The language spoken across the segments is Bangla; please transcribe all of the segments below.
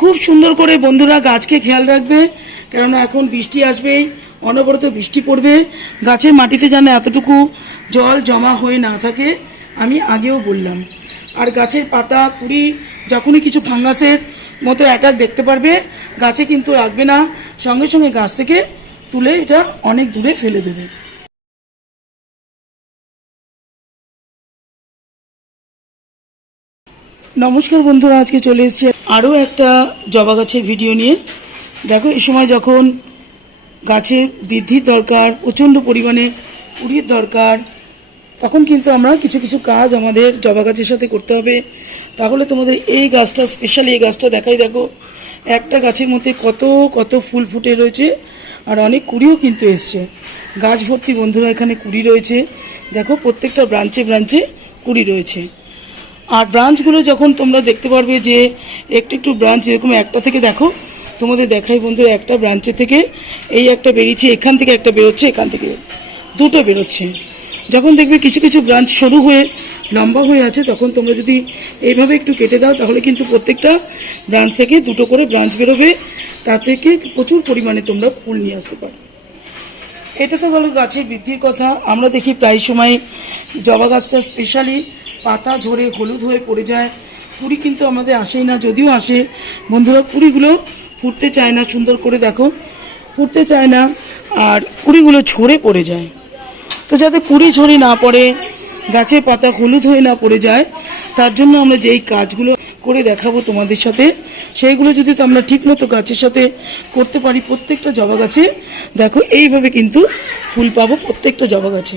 খুব সুন্দর করে বন্ধুরা গাছকে খেয়াল রাখবে, কেননা এখন বৃষ্টি আসবেই অনবরত বৃষ্টি পড়বে। গাছের মাটিতে যেন এতটুকু জল জমা হয়ে না থাকে, আমি আগেও বললাম। আর গাছের পাতা, কুড়ি, যখনই কিছু ফাঙ্গাসের মতো অ্যাটাক দেখতে পারবে, গাছে কিন্তু রাখবে না, সঙ্গে সঙ্গে গাছ থেকে তুলে এটা অনেক দূরে ফেলে দেবে। নমস্কার বন্ধুরা, আজকে চলে এসেছি আরও একটা জবা গাছের ভিডিও নিয়ে। দেখো এই সময় যখন গাছের বৃদ্ধির দরকার, প্রচণ্ড পরিমাণে কুড়ির দরকার, তখন কিন্তু আমরা কিছু কিছু কাজ আমাদের জবা গাছের সাথে করতে হবে। তাহলে তোমাদের এই গাছটা স্পেশালি এই গাছটা দেখাই, দেখো। একটা গাছের মধ্যে কত কত ফুল ফুটে রয়েছে, আর অনেক কুড়িও কিন্তু এসছে। গাছ ভর্তি বন্ধুরা, এখানে কুড়ি রয়েছে। দেখো, প্রত্যেকটা ব্রাঞ্চে ব্রাঞ্চে কুড়ি রয়েছে। আর ব্রাঞ্চগুলো যখন তোমরা দেখতে পারবে যে একটু একটু ব্রাঞ্চ এরকম একটা থেকে দেখো, তোমাদের দেখাই বন্ধুরা, একটা ব্রাঞ্চের থেকে এই একটা বেরিয়েছে, এখান থেকে একটা বেরোচ্ছে, এখান থেকে দুটো বেরোচ্ছে। যখন দেখবে কিছু কিছু ব্রাঞ্চ সরু হয়ে, লম্বা হয়ে আছে, তখন তোমরা যদি এইভাবে একটু কেটে দাও, তাহলে কিন্তু প্রত্যেকটা ব্রাঞ্চ থেকে দুটো করে ব্রাঞ্চ বেরোবে। তা থেকে প্রচুর পরিমাণে তোমরা ফুল নিয়ে আসতে পারো এটা তো গেল গাছের বৃদ্ধির কথা। আমরা দেখি প্রায় সময় জবা গাছটা স্পেশালি পাতা ঝরে, হলুদ হয়ে পড়ে যায়। কুড়ি কিন্তু আমাদের আসেই না, যদিও আসে। বন্ধুরা কুড়িগুলো ফুটতে চায় না, সুন্দর করে দেখো। ফুটতে চায় না, আর কুড়িগুলো ঝরে পড়ে যায়। তো যাতে কুড়ি ঝরে না পড়ে গাছের পাতা হলুদ হয়ে না পড়ে যায়, তার জন্য আমরা যেই কাজগুলো করে দেখাবো তোমাদের সাথে, সেইগুলো যদি আমরা ঠিকমতো গাছের সাথে করতে পারি প্রত্যেকটা জবা গাছে, দেখো, এইভাবে কিন্তু ফুল পাবো প্রত্যেকটা জবা গাছে।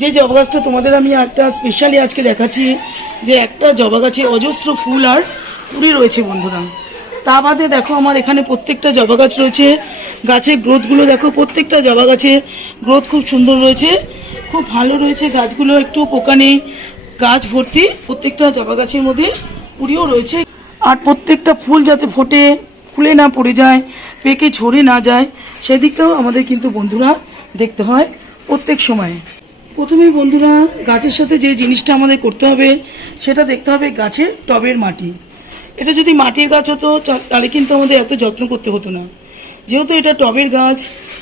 যে জবা গাছটা তোমাদের আমি একটা স্পেশালি আজকে দেখাচ্ছি, যে একটা জবা গাছে অজস্র ফুল আর কুড়ি রয়েছে বন্ধুরা। তা বাদে দেখো আমার এখানে প্রত্যেকটা জবা গাছ রয়েছে। গাছের গ্রোথগুলো দেখো, প্রত্যেকটা জবা গাছের গ্রোথ খুব সুন্দর রয়েছে। খুব ভালো রয়েছে, গাছগুলো একটু পোকা নেই। গাছ ভর্তি, প্রত্যেকটা জবা গাছের মধ্যে কুড়িও রয়েছে। আর প্রত্যেকটা ফুল যাতে ফোটে, ফুলে না পড়ে যায়, পেকে ঝরে না যায়, সেদিকটাও আমাদের কিন্তু বন্ধুরা দেখতে হয় প্রত্যেক সময়ে। প্রথমেই বন্ধুরা, গাছের সাথে যে জিনিসটা আমাদের করতে হবে, সেটা দেখতে হবে গাছের টবের মাটি। এটা যদি মাটির গাছ হতো তাহলে কিন্তু আমাদের এত যত্ন করতে হতো না। যেহেতু এটা টবের গাছ,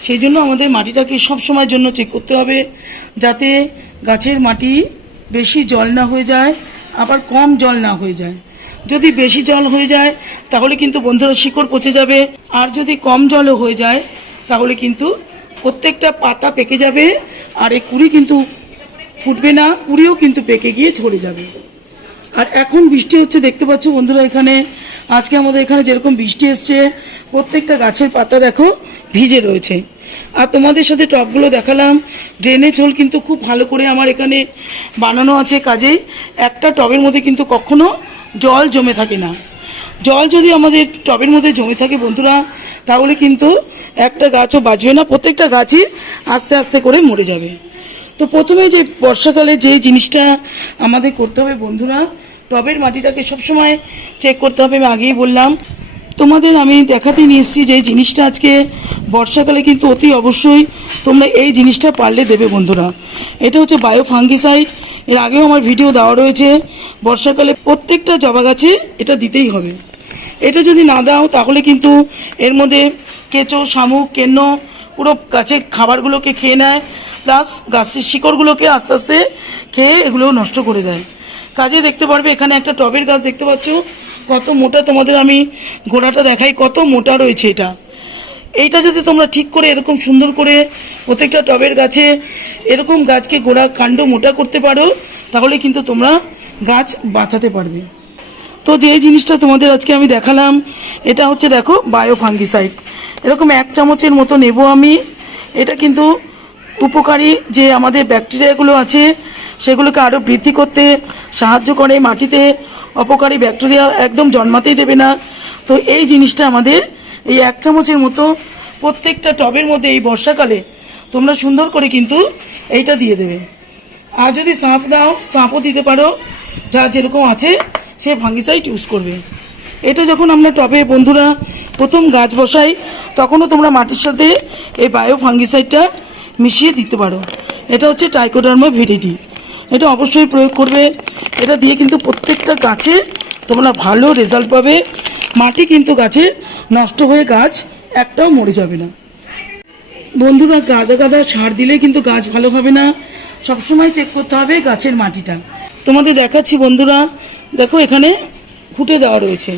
সেই জন্য আমাদের মাটিটাকে সব সময়ের জন্য চেক করতে হবে, যাতে গাছের মাটি বেশি জল না হয়ে যায়, আবার কম জল না হয়ে যায়। যদি বেশি জল হয়ে যায়, তাহলে কিন্তু বন্ধুরা শিকড় পচে যাবে, আর যদি কম জলও হয়ে যায়, তাহলে কিন্তু প্রত্যেকটা পাতা পেকে যাবে, আর এই কুড়ি কিন্তু ফুটবে না, কুড়িও কিন্তু পেকে গিয়ে ঝরে যাবে। আর এখন বৃষ্টি হচ্ছে, দেখতে পাচ্ছ বন্ধুরা এখানে, আজকে আমাদের এখানে যেরকম বৃষ্টি এসছে, প্রত্যেকটা গাছের পাতা দেখো ভিজে রয়েছে। আর তোমাদের সাথে টবগুলো দেখালাম ড্রেনে হোল কিন্তু খুব ভালো করে আমার এখানে বানানো আছে কাজেই একটা টবের মধ্যে কিন্তু কখনো জল জমে থাকে না। জল যদি আমাদের টবের মধ্যে জমে থাকে বন্ধুরা তাহলে কিন্তু একটা গাছও বাঁচবে না, প্রত্যেকটা গাছই আস্তে আস্তে করে মরে যাবে। তো প্রথমে যে বর্ষাকালে যে জিনিসটা আমাদের করতে হবে বন্ধুরা, টবের মাটিটাকে সবসময় চেক করতে হবে। আমি আগেই বললাম, তোমাদের আমি দেখাতে নিয়ে এসেছি যে জিনিসটা আজকে বর্ষাকালে কিন্তু অতি অবশ্যই তোমরা এই জিনিসটা পারলে দেবে বন্ধুরা। এটা হচ্ছে বায়ো ফাঙ্গিসাইড এর আগেও আমার ভিডিও দেওয়া রয়েছে, বর্ষাকালে প্রত্যেকটা জবা গাছে এটা দিতেই হবে। এটা যদি না দাও, তাহলে কিন্তু এর মধ্যে কেঁচো, শামুক, কেন্ন, পুরো গাছের খাবারগুলোকে খেয়ে নেয় প্লাস গাছের শিকড়গুলোকে আস্তে আস্তে খেয়ে এগুলো নষ্ট করে দেয়। কাজে দেখতে পারবে, এখানে একটা টবের গাছ দেখতে পাচ্ছ। কত মোটা তোমাদের আমি ঘোড়াটা দেখাই, কত মোটা রয়েছে এটা। এইটা যদি তোমরা ঠিক করে এরকম সুন্দর করে প্রত্যেকটা টবের গাছে এরকম গাছকে গোড়া কাণ্ড মোটা করতে পারো, তাহলে কিন্তু তোমরা গাছ বাঁচাতে পারবে। তো যে জিনিসটা তোমাদের আজকে আমি দেখালাম, এটা হচ্ছে দেখো বায়ো ফাঙ্গিসাইড এরকম এক চামচের মতো নেব আমি। এটা কিন্তু উপকারী যে আমাদের ব্যাকটেরিয়াগুলো আছে, সেগুলোকে আরও বৃদ্ধি করতে সাহায্য করে মাটিতে। অপকারী ব্যাকটেরিয়া একদম জন্মাতেই দেবে না। তো এই জিনিসটা আমাদের এই এক চামচের মতো প্রত্যেকটা টবের মধ্যে এই বর্ষাকালে তোমরা সুন্দর করে কিন্তু এইটা দিয়ে দেবে। আর যদি সাঁপ দাও, সাঁপও দিতে পারো, যা যেরকম আছে। সে ফাঙ্গিসাইড ইউজ করবে। এটা যখন আমরা টবে বন্ধুরা প্রথম গাছ বসাই, তখনও তোমরা মাটির সাথে এই বায়ো ফাঙ্গিসাইডটা মিশিয়ে দিতে পারো। এটা হচ্ছে টাইকোডার্মা ভিডিডি এটা অবশ্যই প্রয়োগ করবে। এটা দিয়ে কিন্তু প্রত্যেকটা গাছে তোমরা ভালো রেজাল্ট পাবে। মাটি কিন্তু গাছে নষ্ট হয়ে গাছ একটাও মরে যাবে না। বন্ধুরা, গাদা গাদা সার দিলে কিন্তু গাছ ভালো হবে না। সবসময় চেক করতে হবে গাছের মাটিটা। তোমাদের দেখাচ্ছি বন্ধুরা দেখো এখানে ঘুটে দেওয়া রয়েছে।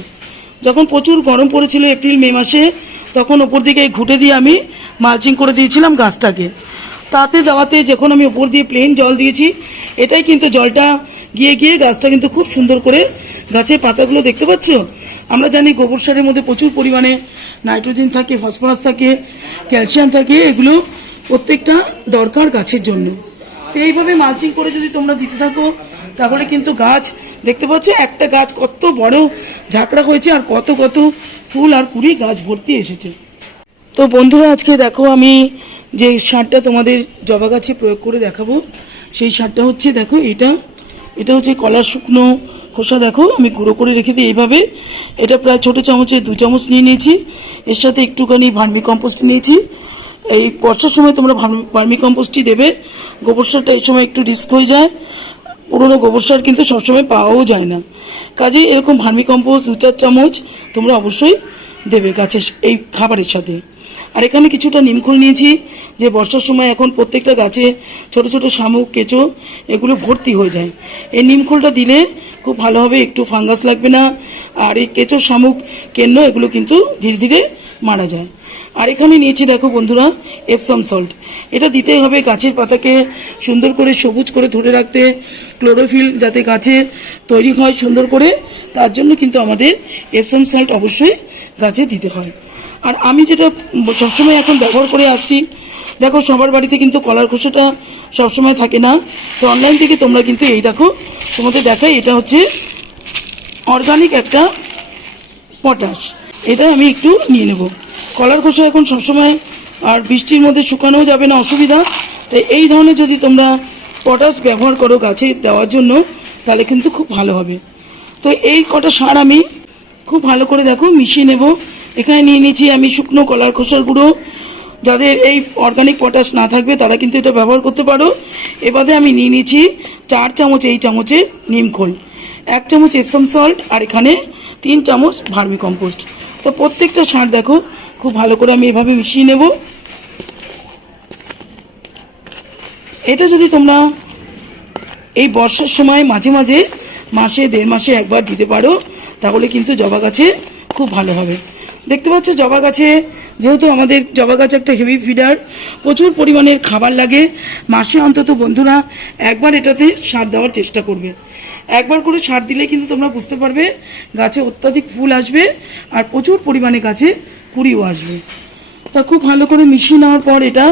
যখন প্রচুর গরম পড়েছিল এপ্রিল, মে মাসে, তখন ওপর দিকে ঘুটে দিয়ে আমি মালচিং করে দিয়েছিলাম গাছটাকে। তাতে দেওয়াতে যখন আমি ওপর দিয়ে প্লেন জল দিয়েছি, এটাই কিন্তু জলটা গিয়ে গিয়ে গাছটা কিন্তু খুব সুন্দর করে গাছের পাতাগুলো দেখতে পাচ্ছ? আমরা জানি গোবর সারের মধ্যে প্রচুর পরিমাণে নাইট্রোজেন থাকে, ফসফরাস থাকে, ক্যালসিয়াম থাকে, এগুলো প্রত্যেকটা দরকার গাছের জন্য। তো এইভাবে মালচিং করে যদি তোমরা দিতে থাকো, তাহলে কিন্তু গাছ দেখতে পাচ্ছ, একটা গাছ কত বড় ঝাঁকড়া হয়েছে আর কত কত ফুল আর কুড়ি গাছ ভর্তি এসেছে। তো বন্ধুরা, আজকে দেখো আমি যে সারটা তোমাদের জবা গাছে প্রয়োগ করে দেখাবো, সেই সারটা হচ্ছে দেখো এটা। এটা হচ্ছে কলার শুকনো খোসা, দেখো আমি গুঁড়ো করে রেখে দিই এইভাবে। এটা প্রায় ছোটো চামচে, দু চামচ নিয়ে নিয়েছি। এর সাথে একটুখানি ভার্মি কম্পোস্ট নিয়েছি। এই বর্ষার সময় তোমরা ভার্মি- কম্পোস্টই দেবে। গোবর সারটা এই সময় একটু রিস্ক হয়ে যায়। পুরোনো গোবর সার কিন্তু সবসময় পাওয়াও যায় না। কাজে এরকম ভার্মি দু চার চামচ তোমরা অবশ্যই দেবে গাছের এই খাবারের সাথে। আর এখানে কিছুটা নিমখোল নিয়েছি, যে বর্ষার সময় এখন প্রত্যেকটা গাছে ছোট ছোট শামুক, কেঁচো এগুলো ভর্তি হয়ে যায়। এই নিমখোলটা দিলে খুব ভালো হবে, একটু ফাঙ্গাস লাগবে না। আর এই কেঁচো, শামুক, কেন্ন এগুলো কিন্তু ধীরে ধীরে মারা যায়। আর এখানে নিয়েছি, দেখো বন্ধুরা এপসাম সল্ট এটা দিতেই হবে গাছের পাতাকে সুন্দর করে সবুজ করে ধরে রাখতে ক্লোরোফিল যাতে গাছে তৈরি হয় সুন্দর করে, তার জন্য কিন্তু আমাদের এপসাম সল্ট অবশ্যই গাছে দিতে হয়। আর আমি যেটা সবসময় এখন ব্যবহার করে আসছি, দেখো সবার বাড়িতে কিন্তু কলার খোসাটা সবসময় থাকে না, তো অনলাইন থেকে তোমরা কিন্তু এই দেখো, তোমাদের দেখাই, এটা হচ্ছে অর্গানিক একটা পটাশ এটা আমি একটু নিয়ে নেব। কলার খোসা এখন সবসময় আর বৃষ্টির মধ্যে শুকানোও যাবে না, অসুবিধা। তাই এই ধরনের যদি তোমরা পটাশ ব্যবহার করো গাছে দেওয়ার জন্য, তাহলে কিন্তু খুব ভালো হবে। তো এই কটা সার আমি খুব ভালো করে দেখো, মিশিয়ে নেব। এখানে নিয়ে নিয়েছি আমি শুকনো কলার খোসার গুঁড়ো। যাদের এই অর্গানিক পটাশ না থাকবে, তারা কিন্তু এটা ব্যবহার করতে পারো। এবারে আমি নিয়ে নিয়েছি চার চামচ, এই চামচের নিমখোল এক চামচ এপসাম সল্ট আর এখানে তিন চামচ ভার্মি কম্পোস্ট তো প্রত্যেকটা সার দেখো খুব ভালো করে আমি এভাবে মিশিয়ে নেব। এটা যদি তোমরা এই বর্ষার সময় মাঝে মাঝে মাসে, দেড় মাসে একবার দিতে পারো, তাহলে কিন্তু জবা গাছে খুব ভালো হবে। দেখতে পাচ্ছ জবা গাছে, যেহেতু আমাদের জবা গাছ একটা হেভি ফিডার প্রচুর পরিমাণের খাবার লাগে। মাসে অন্তত বন্ধুরা একবার এটাতে সার দেওয়ার চেষ্টা করবে। একবার করে সার দিলে কিন্তু তোমরা বুঝতে পারবে গাছে অত্যাধিক ফুল আসবে, আর প্রচুর পরিমাণে গাছে কুড়িও আসবে। তা খুব ভালো করে মিশিয়ে নেওয়ার পর এটা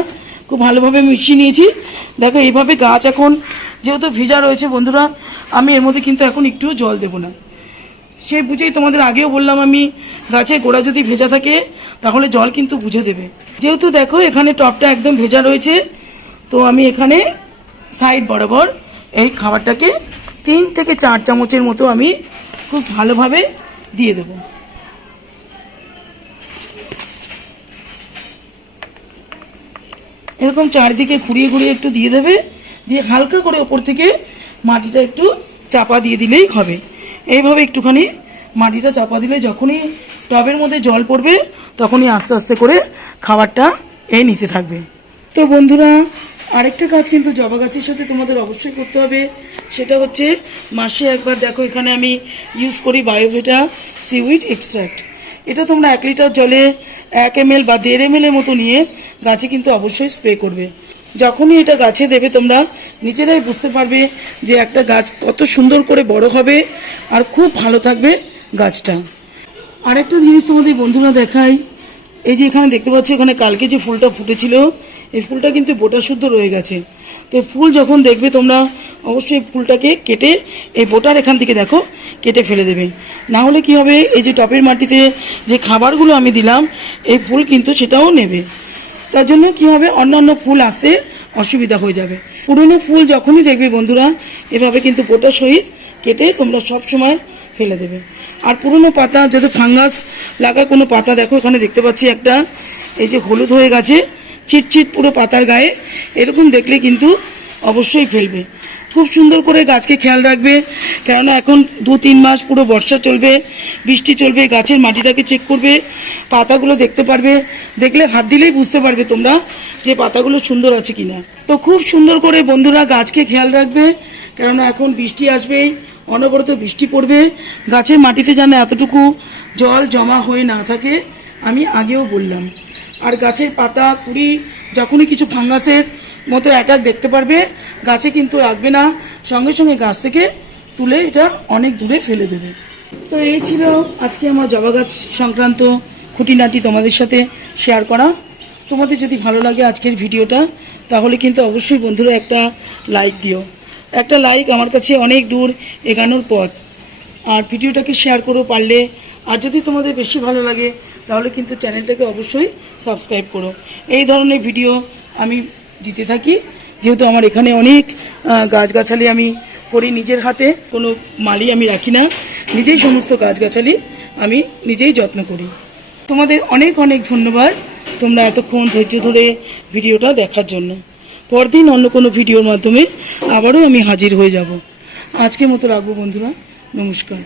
খুব ভালোভাবে মিশিয়ে নিয়েছি। দেখো, এইভাবে গাছ এখন যেহেতু ভিজা রয়েছে বন্ধুরা, আমি এর মধ্যে কিন্তু এখন একটু জল দেবো না। সেই বুঝেই তোমাদের আগেও বললাম আমি গাছের গোড়া যদি ভেজা থাকে, তাহলে জল কিন্তু বুঝে দেবে। যেহেতু দেখো, এখানে টপটা একদম ভেজা রয়েছে, তো আমি এখানে সাইড বরাবর এই খাবারটাকে তিন থেকে চার চামচের মতো আমি খুব ভালোভাবে দিয়ে দেবো। এরকম চারদিকে ঘুরিয়ে ঘুরিয়ে একটু দিয়ে দেবে, দিয়ে হালকা করে ওপর থেকে মাটিটা একটু চাপা দিয়ে দিলেই হবে। এইভাবে একটুখানি মাটিটা চাপা দিলে যখনই টবের মধ্যে জল পড়বে, তখনই আস্তে আস্তে করে খাবারটা এ নিতে থাকবে। তো বন্ধুরা, আরেকটা কাজ কিন্তু জবা গাছের সাথে তোমাদের অবশ্যই করতে হবে, সেটা হচ্ছে মাসে একবার দেখো এখানে আমি ইউজ করি বায়োভেটা সিউইড এক্সট্রাক্ট এটা তোমরা এক লিটার জলে এক এম বা দেড় এম এর মতো নিয়ে গাছে কিন্তু অবশ্যই স্প্রে করবে। যখনই এটা গাছে দেবে তোমরা নিজেরাই বুঝতে পারবে যে একটা গাছ কত সুন্দর করে বড় হবে আর খুব ভালো থাকবে গাছটা। আরেকটা জিনিস তোমাদের বন্ধুরা দেখাই, এই যে এখানে দেখতে পাচ্ছ, এখানে কালকে যে ফুলটা ফুটেছিল, এই ফুলটা কিন্তু বোটা শুদ্ধ রয়ে গেছে। তো ফুল যখন দেখবে তোমরা, অবশ্যই ফুলটাকে কেটে এই বোটার এখান থেকে দেখো কেটে ফেলে দেবে। না হলে কি হবে? এই যে টপের মাটিতে যে খাবারগুলো আমি দিলাম, এই ফুল কিন্তু সেটাও নেবে। তার জন্য কি হবে? অন্যান্য ফুল আসতে অসুবিধা হয়ে যাবে। পুরনো ফুল যখনই দেখবে বন্ধুরা, এভাবে কিন্তু গোটা সহিত কেটে তোমরা সব সময় ফেলে দেবে। আর পুরনো পাতা যদি ফাঙ্গাস লাগা কোনো পাতা, দেখো এখানে দেখতে পাচ্ছি একটা, এই যে হলুদ হয়ে গেছে চিটচিট পুরো পাতার গায়ে, এরকম দেখলে কিন্তু অবশ্যই ফেলবে। খুব সুন্দর করে গাছকে খেয়াল রাখবে। কেননা এখন দু তিন মাস পুরো বর্ষা চলবে, বৃষ্টি চলবে, গাছের মাটিটাকে চেক করবে, পাতাগুলো দেখতে পারবে। দেখলে হাত দিলেই বুঝতে পারবে তোমরা যে পাতাগুলো সুন্দর আছে কিনা। তো খুব সুন্দর করে বন্ধুরা গাছকে খেয়াল রাখবে, কেননা এখন বৃষ্টি আসবেই, অনবরত বৃষ্টি পড়বে। গাছের মাটিতে যেন এতটুকু জল জমা হয়ে না থাকে, আমি আগেও বললাম। আর গাছের পাতা, কুড়ি, যখনই কিছু ফাঙ্গাসের মতো অ্যাটাক দেখতে পারবে। গাছে কিন্তু রাখবে না। সঙ্গে সঙ্গে গাছ থেকে তুলে এটা অনেক দূরে ফেলে দেবে। তো এই ছিল আজকে আমার জবা গাছ সংক্রান্ত খুঁটিনাটি তোমাদের সাথে শেয়ার করা। তোমাদের যদি ভালো লাগে আজকের ভিডিওটা, তাহলে কিন্তু অবশ্যই বন্ধুরা একটা লাইক দিও। একটা লাইক আমার কাছে অনেক দূর এগানোর পথ। আর ভিডিওটাকে শেয়ার করো পারলে। আর যদি তোমাদের বেশি ভালো লাগে, তাহলে কিন্তু চ্যানেলটাকে অবশ্যই সাবস্ক্রাইব করো। এই ধরনের ভিডিও আমি দিতে থাকি। যেহেতু আমার এখানে অনেক গাছগাছালি আমি করি নিজের হাতে, কোনো মালি আমি রাখি না। নিজেই সমস্ত গাছগাছালি আমি নিজেই যত্ন করি। তোমাদের অনেক অনেক ধন্যবাদ তোমরা এতক্ষণ ধৈর্য ধরে ভিডিওটা দেখার জন্য। পরদিন অন্য কোনো ভিডিওর মাধ্যমে আবারও আমি হাজির হয়ে যাব। আজকের মতো রাখব বন্ধুরা, নমস্কার।